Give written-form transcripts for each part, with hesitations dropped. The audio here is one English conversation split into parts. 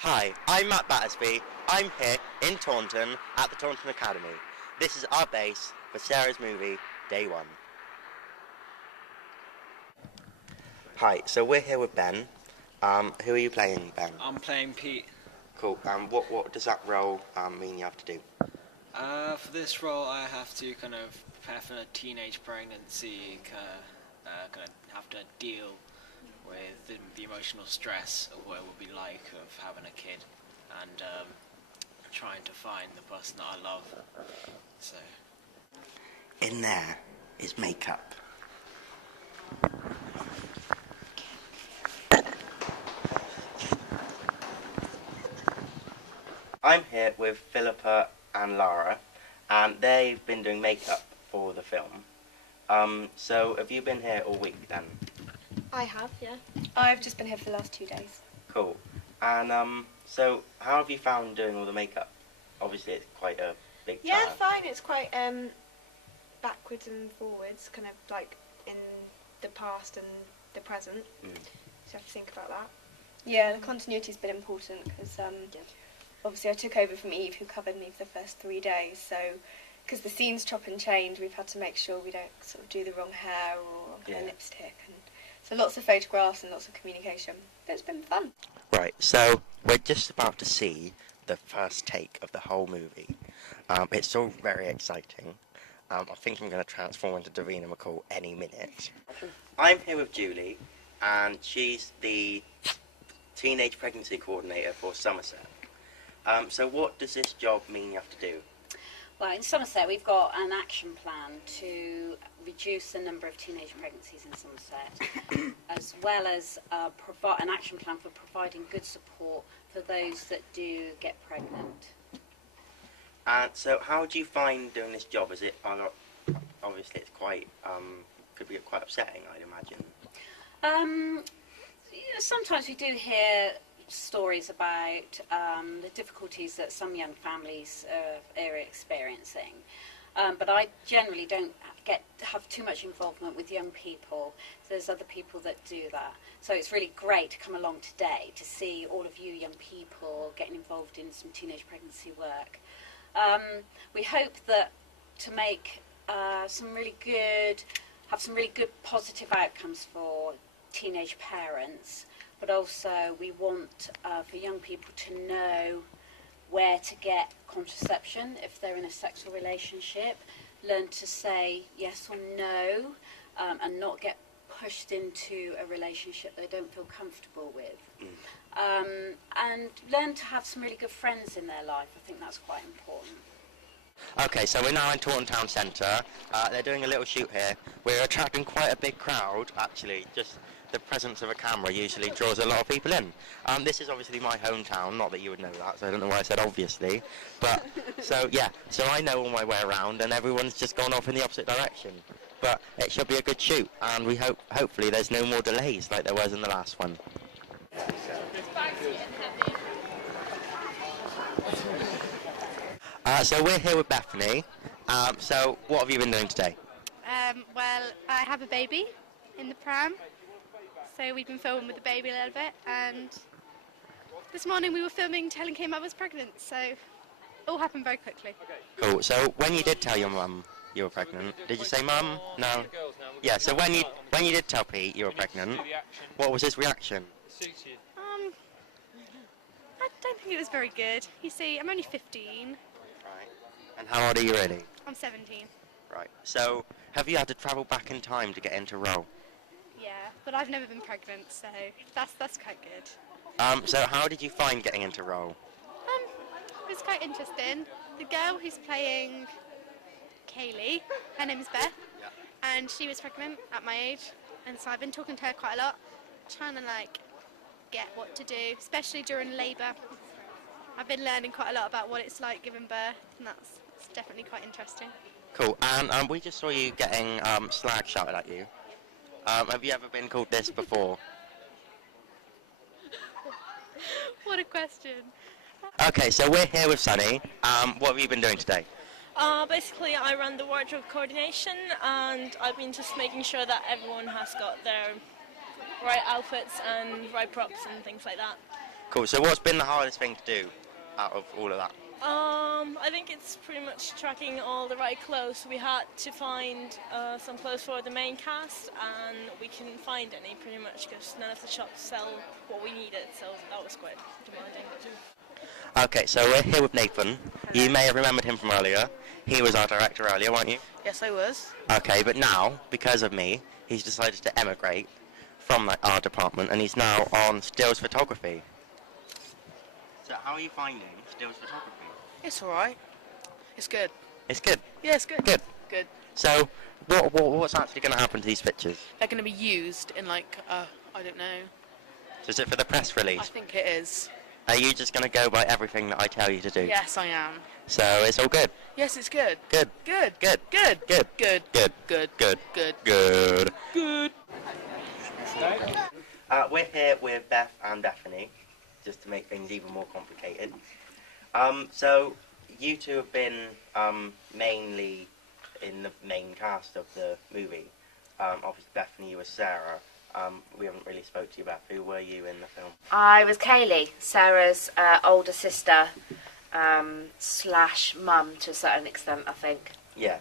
Hi, I'm Matt Battersby. I'm here in Taunton at the Taunton Academy. This is our base for Sarah's movie, Day One. Hi, so we're here with Ben. Who are you playing, Ben? I'm playing Pete. Cool. What does that role mean you have to do? For this role, I have to kind of prepare for a teenage pregnancy, kind of have to deal with the emotional stress of what it would be like of having a kid and trying to find the person that I love. So. In there is makeup. I'm here with Philippa and Lara, and they've been doing makeup for the film. So have you been here all week then? I have, yeah. I've just been here for the last 2 days. Cool. And so how have you found doing all the makeup? Obviously it's quite a big Yeah, challenge. fine. It's quite backwards and forwards, kind of like in the past and the present. So you have to think about that. Yeah, the continuity's been important because obviously I took over from Eve, who covered me for the first 3 days. So, because the scenes chop and change, we've had to make sure we don't sort of do the wrong hair or lipstick, and so lots of photographs and lots of communication. But it's been fun. Right, so we're just about to see the first take of the whole movie. It's all very exciting. I think I'm going to transform into Davina McCall any minute. I'm here with Julie, and she's the teenage pregnancy coordinator for Somerset. So what does this job mean you have to do? Well, in Somerset, we've got an action plan to reduce the number of teenage pregnancies in Somerset, as well as an action plan for providing good support for those that do get pregnant. And so how do you find doing this job? Is it, obviously it's quite, could be quite upsetting, I'd imagine. Sometimes we do hear stories about the difficulties that some young families are experiencing, but I generally don't have too much involvement with young people. There's other people that do that, so it's really great to come along today to see all of you young people getting involved in some teenage pregnancy work. We hope that to make have some really good positive outcomes for teenage parents. But also we want for young people to know where to get contraception if they're in a sexual relationship, learn to say yes or no, and not get pushed into a relationship they don't feel comfortable with. And learn to have some really good friends in their life. I think that's quite important. Okay, so we're now in Taunton Town Centre. They're doing a little shoot here. We're attracting quite a big crowd, actually. Just the presence of a camera usually draws a lot of people in. This is obviously my hometown, not that you would know that, so I don't know why I said obviously. But, so I know all my way around, and everyone's just gone off in the opposite direction. But it should be a good shoot, and we hopefully there's no more delays like there was in the last one. So we're here with Bethany. So what have you been doing today? Well, I have a baby in the pram, so we've been filming with the baby a little bit, and this morning we were filming telling Kim I was pregnant, so it all happened very quickly. Cool. So when you did tell your mum you were pregnant, did you say mum? No. Yeah. So when you did tell Pete you were pregnant, what was his reaction? I don't think it was very good. You see, I'm only 15. Right. And how old are you really? I'm 17. Right. So have you had to travel back in time to get into role? Yeah, but I've never been pregnant, so that's quite good. So how did you find getting into role? It was quite interesting. The girl who's playing Kaylee, her name is Beth, and she was pregnant at my age, and so I've been talking to her quite a lot, trying to get what to do, especially during labour. I've been learning quite a lot about what it's like giving birth, and it's definitely quite interesting. Cool. And we just saw you getting slag shouted at you. Have you ever been called this before? What a question. Okay, so we're here with Sunny. What have you been doing today? Basically, I run the wardrobe coordination, and I've been just making sure that everyone has got their right outfits and right props and things like that. Cool. So what's been the hardest thing to do out of all of that? I think it's pretty much tracking all the right clothes. We had to find some clothes for the main cast, and we couldn't find any pretty much because none of the shops sell what we needed, so that was quite demanding. Okay, so we're here with Nathan. You may have remembered him from earlier. He was our director earlier, weren't you? Yes, I was. Okay, but now, because of me, he's decided to emigrate from our department, and he's now on stills photography. So how are you finding stills photography? It's alright. It's good. It's good. Yeah, it's good. Good. Good. So, what's actually going to happen to these pictures? They're going to be used in like, I don't know. So is it for the press release? I think it is. Are you just going to go by everything that I tell you to do? Yes, I am. So it's all good? Yes, it's good. Good. Good. Good. Good. Good. Good. Good. Good. Good. Good. Good. Good. We're here with Beth and Bethany, just to make things even more complicated. So you two have been mainly in the main cast of the movie. Obviously Bethany, you were Sarah. We haven't really spoke to you, Beth. Who were you in the film? I was Kaylee, Sarah's older sister slash mum to a certain extent, I think. Yeah.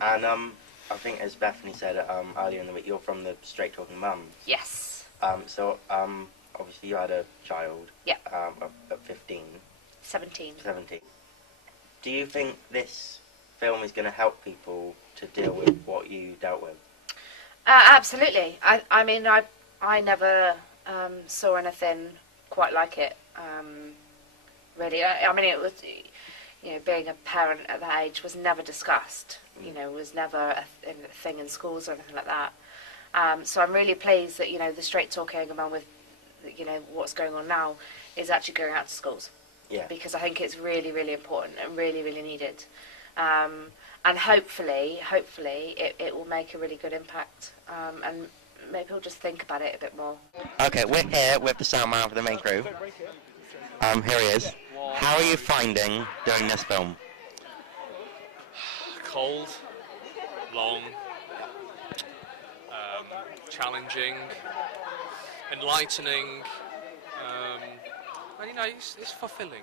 And I think, as Bethany said earlier in the week, you're from the Straight Talking Mums. Yes. So obviously you had a child. Yeah. At 15. 17. 17. Do you think this film is going to help people to deal with what you dealt with? Absolutely. I mean, I never saw anything quite like it. Really, I mean, it was, you know, being a parent at that age was never discussed. You know, was never a thing in schools or anything like that. So I'm really pleased that, you know, the Straight Talking along with, you know, what's going on now is actually going out to schools. Yeah. Because I think it's really, really important and really, really needed. And hopefully it will make a really good impact, and maybe we'll just think about it a bit more. Okay, we're here with the sound man for the main crew. Here he is. How are you finding doing this film? Cold, long, challenging, enlightening, and you know, it's fulfilling.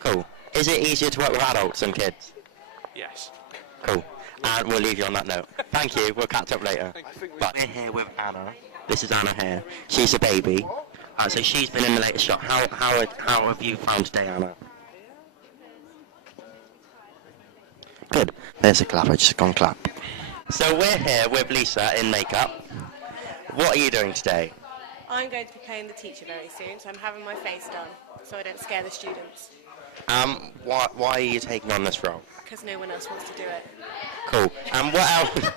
Cool. Is it easier to work with adults than kids? Yes. Cool. And we'll leave you on that note. Thank you. We'll catch up later. But we're here with Anna. This is Anna here. She's a baby. So she's been in the latest shot. How have you found today, Anna? Good. There's a clap. I just gone clap. So we're here with Lisa in makeup. What are you doing today? I'm going to be playing the teacher very soon, so I'm having my face done so I don't scare the students. Why are you taking on this role? Because no one else wants to do it. Cool. And what else?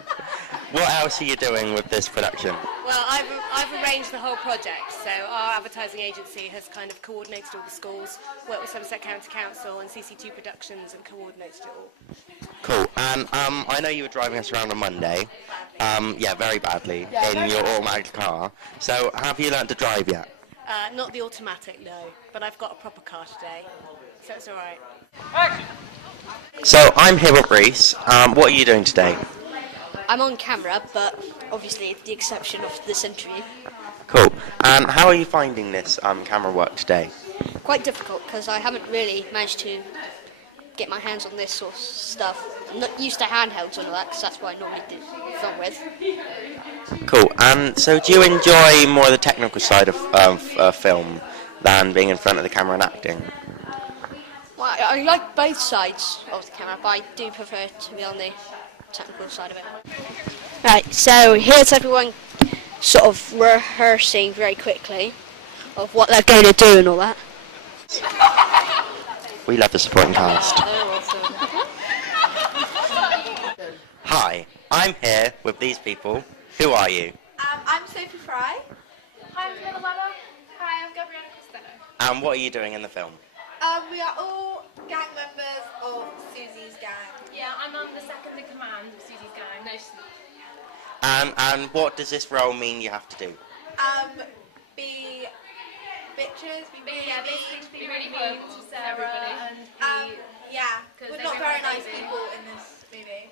What else are you doing with this production? Well, I've arranged the whole project, so our advertising agency has kind of coordinated all the schools, worked with Somerset County Council and CC2 Productions and coordinated it all. Cool. And I know you were driving us around on Monday. Yeah, very badly in your automatic car. So have you learnt to drive yet? Not the automatic, no, but I've got a proper car today, so it's all right. So I'm here with Reese. What are you doing today? I'm on camera, but obviously the exception of this interview. Cool. And how are you finding this camera work today? Quite difficult because I haven't really managed to get my hands on this sort of stuff. I'm not used to handhelds and all that because that's what I normally do film with. Cool. And so do you enjoy more the technical side of film than being in front of the camera and acting? Well, I like both sides of the camera, but I do prefer to be on the technical side of it. Right, so here's everyone sort of rehearsing very quickly of what they're going to do and all that. We love the supporting cast. Hi, I'm here with these people. Who are you? I'm Sophie Fry. Hi, I'm Mila Weber. Hi, I'm Gabriella Costello. And what are you doing in the film? We are all gang members of Susie's gang. Yeah, I'm on the second in command of Susie's gang. No, And what does this role mean you have to do? Be bitches, be really mean to Sarah and yeah, we're not very nice people in this movie.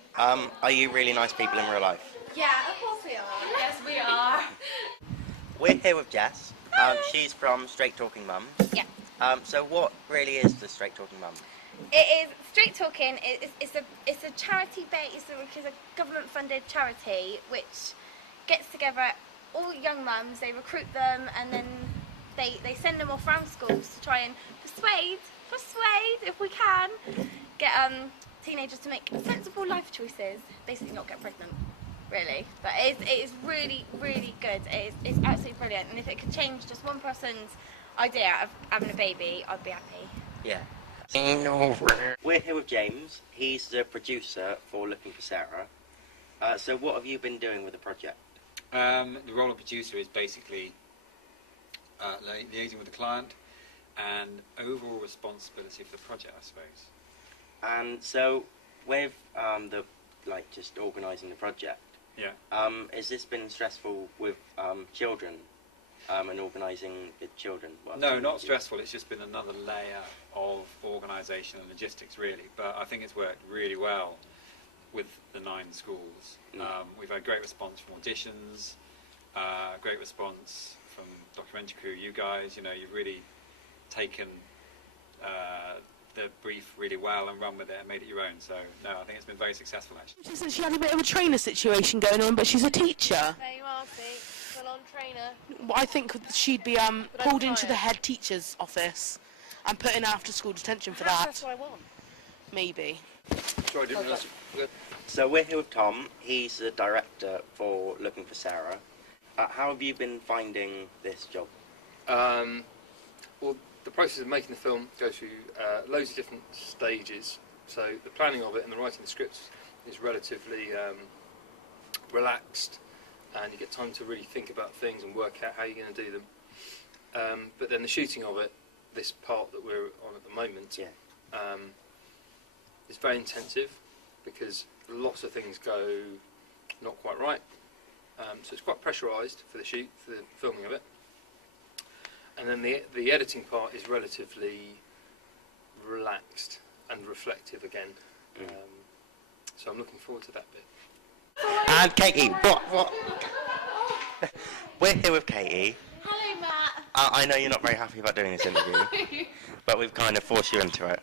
Are you really nice people in real life? Yeah, of course we are. Yes, we are. We're here with Jess. She's from Straight Talking Mums. Yeah. So what really is the Straight Talking Mum? It is Straight Talking. It's a charity which is a government-funded charity which gets together all young mums. They recruit them and then they send them off around schools to try and persuade if we can, get teenagers to make sensible life choices. Basically, not get pregnant. Really, but it is really, really good. It's absolutely brilliant. And if it could change just one person's idea of having a baby, I'd be happy. Yeah. We're here with James. He's the producer for Looking for Sarah. So what have you been doing with the project? The role of producer is basically liaising with the client and overall responsibility for the project, I suppose. And so with just organising the project, yeah. Has this been stressful with children and organising the children? No, not stressful. It's just been another layer of organisation and logistics, really. But I think it's worked really well with the 9 schools. We've had great response from auditions, great response from documentary crew. You guys, you've really taken the brief really well and run with it and made it your own. So, no, I think it's been very successful, actually. She said she had a bit of a trainer situation going on, but she's a teacher. There you are, see, full-on trainer. I think she'd be pulled into the head teacher's office and put in after-school detention for that. That's what I want. Maybe. Sorry, I didn't realise. So we're here with Tom. He's the director for Looking for Sarah. How have you been finding this job? Well, the process of making the film goes through loads of different stages. So the planning of it and the writing the scripts is relatively relaxed, and you get time to really think about things and work out how you're going to do them. But then the shooting of it, this part that we're on at the moment, is very intensive because lots of things go not quite right. So it's quite pressurised for the shoot, for the filming of it. And then the editing part is relatively relaxed and reflective again. So I'm looking forward to that bit. And Katie, what? We're here with Katie. Hello, Matt. I know you're not very happy about doing this interview, but we've kind of forced you into it.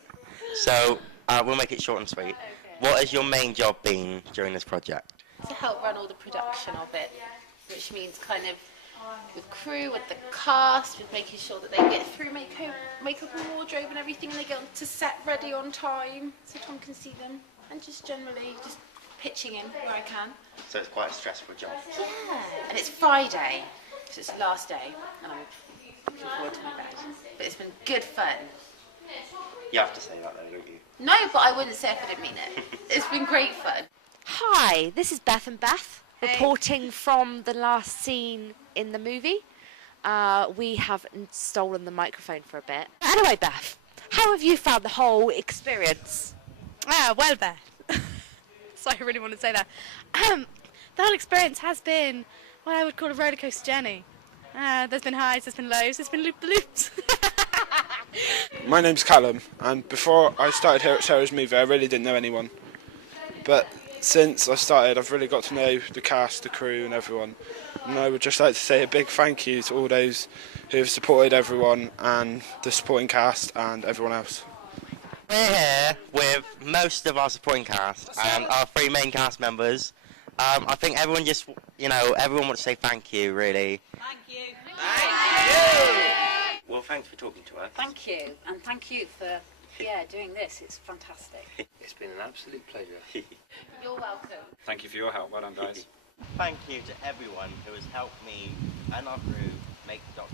So we'll make it short and sweet. What has your main job been during this project? To help run all the production of it, which means kind of with crew, with the cast, with making sure that they get through makeup and wardrobe and everything, and they get to set ready on time so Tom can see them, and just generally just pitching in where I can. So it's quite a stressful job. Yeah, and it's Friday, so it's the last day, and I'm looking forward to my bed. But it's been good fun. You have to say that though, don't you? No, but I wouldn't say if I didn't mean it. It's been great fun. Hi, this is Beth and Beth, reporting from the last scene in the movie. We have stolen the microphone for a bit. Anyway, Beth, how have you found the whole experience? Well, Beth. Sorry, I really want to say that. The whole experience has been what I would call a rollercoaster journey. There's been highs, there's been lows, there's been loop-loops. My name's Callum, and before I started here at Sarah's movie, I really didn't know anyone. But since I started, I've really got to know the cast, the crew, and everyone. And I would just like to say a big thank you to all those who have supported everyone, and the supporting cast, and everyone else. We're here with most of our supporting cast and our 3 main cast members. I think everyone everyone wants to say thank you, really. Thank you. Thank you! Well, thanks for talking to us. Thank you, and thank you for doing this. It's fantastic. It's been an absolute pleasure. You're welcome. Thank you for your help. Well done, guys. Thank you to everyone who has helped me and our crew make the documentary.